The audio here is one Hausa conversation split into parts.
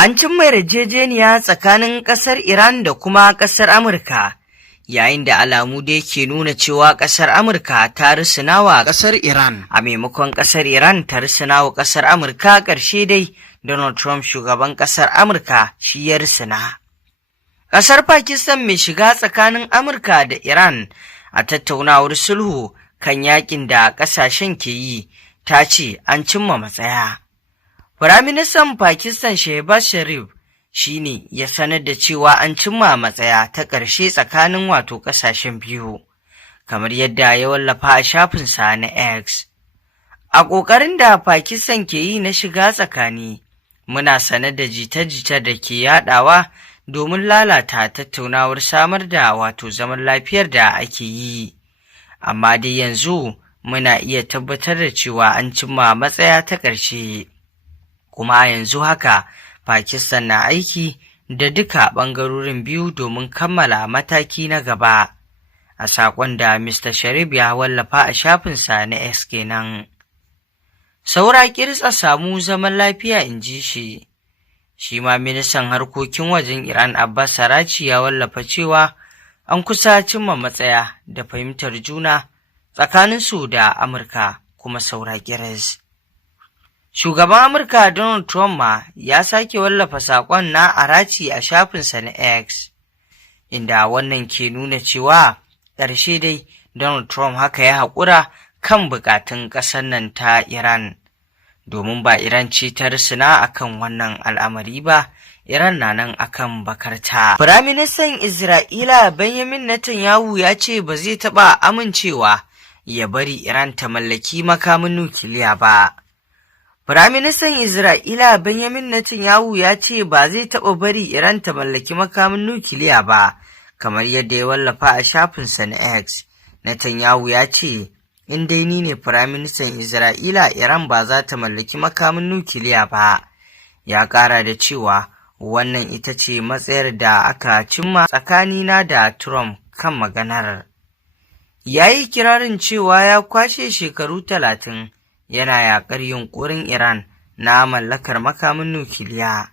An cimma yarjejeniya tsakanin ƙasar Iran da kuma ƙasar Amurka, yayin da alamu da yake nuna cewa ƙasar Amurka ta rusunawa ƙasar Iran, a maimakon ƙasar Iran ta rusunawa ƙasar Amurka. Ƙarshe dai Donald Trump, shugaban ƙasar Amurka, shi ya rusuna. Ƙasar Pakistan, mai shiga tsakanin Amurka da Iran a tattaunawar sulhu kan yakin da ƙasashen ke yi, ta ce an cimma matsaya. Firaministan Pakistan Shehbaz Sharif shi ne ya sanar da cewa an cimma matsaya ta ƙarshe tsakanin ƙasashen biyu, kamar yadda ya wallafa a shafinsa na X. A ƙoƙarin da Pakistan ke yi na shiga tsakani, muna sanar da jita-jita da ke yaɗawa domin lalata tattaunawar samar da zaman lafiyar da ake yi. Amma dai yanzu muna iya tabbatar da cewa an cimma matsaya ta ƙarshe. Kuma yanzu haka Pakistan na aiki da duka ɓangarorin biyu domin kammala mataki na gaba. A saƙon da Mr. Sharif ya wallafa a shafinsa na X kenan. Saura ƙirs a samu zaman lafiya, in ji shi. Shi ma ministan harkokin wajen Iran Abbas Araghchi ya wallafa cewa an kusa cimma matsaya da fahimtar juna tsakaninsu da Amurka, kuma saura ƙirs. Shugaban Amurka Donald Trump ma ya sake wallafa saƙon na Araghchi a shafinsa na X, inda wannan ke nuna cewa ƙarshe dai Donald Trump haka ya haƙura kan buƙatun ƙasar nan ta Iran, domin ba Iran ce ta rusuna akan wannan al'amari ba, Iran na nan akan bakarta. Firaministan Isra'ila Benjamin Netanyahu ya ce ba zai taɓa amincewa ya bari Iran ta mallaki makamin nukiliya ba. Firaministan Isra'ila Benjamin Netanyahu ya ce ba zai taɓa bari Iran ta mallaki makamin nukiliya ba, kamar yadda ya wallafa a shafinsa na X. Netanyahu ya ce, in dai ni ne Firaministan Isra'ila, Iran ba za ta mallaki makamin nukiliya ba. Ya ƙara da cewa wannan ita ce matsayar da aka cimma tsakanina da Trump kan maganar. Ya yi kirarin cewa ya kwashe shekaru 30 yana yaƙar yunƙurin Iran na mallakar makamin nukiliya.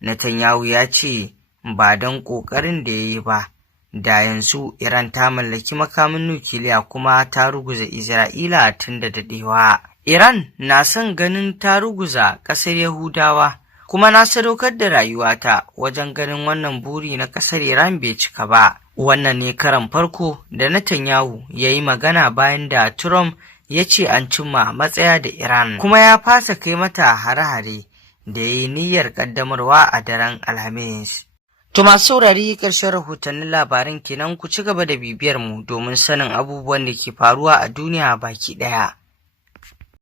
Netanyahu ya ce ba don ƙoƙarin da ya yi ba, da yanzu Iran ta mallaki makamin nukiliya kuma ta ruguza Isra'ila tun da daɗewa. Iran na son ganin ta ruguza ƙasar Yahudawa, kuma na sadaukar da rayuwata wajen ganin wannan buri na ƙasar Iran bai cika ba. Wannan ne karan farko da Netanyahu ya yi magana bayan da Trump ya ce an cimma matsaya da Iran, kuma ya fasa kai mata hare-hare da ya yi niyyar ƙaddamarwa a daren Alhamis. To masu saurari, ƙarshen rahotannin labaran kenan. Ku ci gaba da bibiyar mu domin sanin abubuwan da ke faruwa a duniya baki ɗaya.